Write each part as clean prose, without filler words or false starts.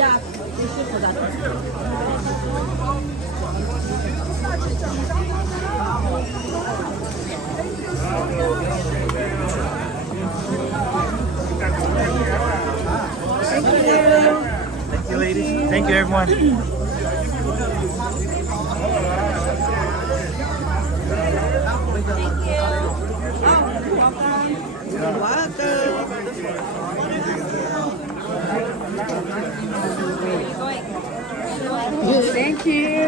Yeah, you should put that. Thank you. Thank you, ladies. Thank you, everyone. Thank you.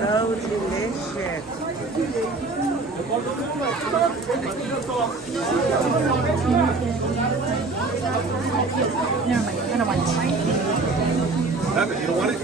So delicious. I don't want it. Have it. You don't want it?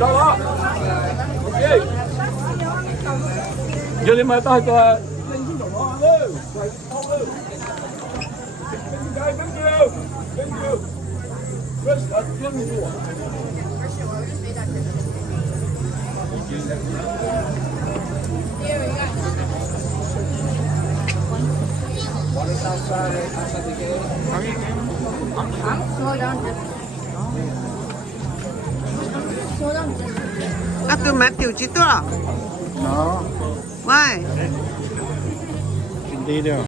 Đó. Ok. Giờ đi mời tôi coi. Thank you. Thank you. Aku Matthew chứ đó. Đó. Why? Hindi daw.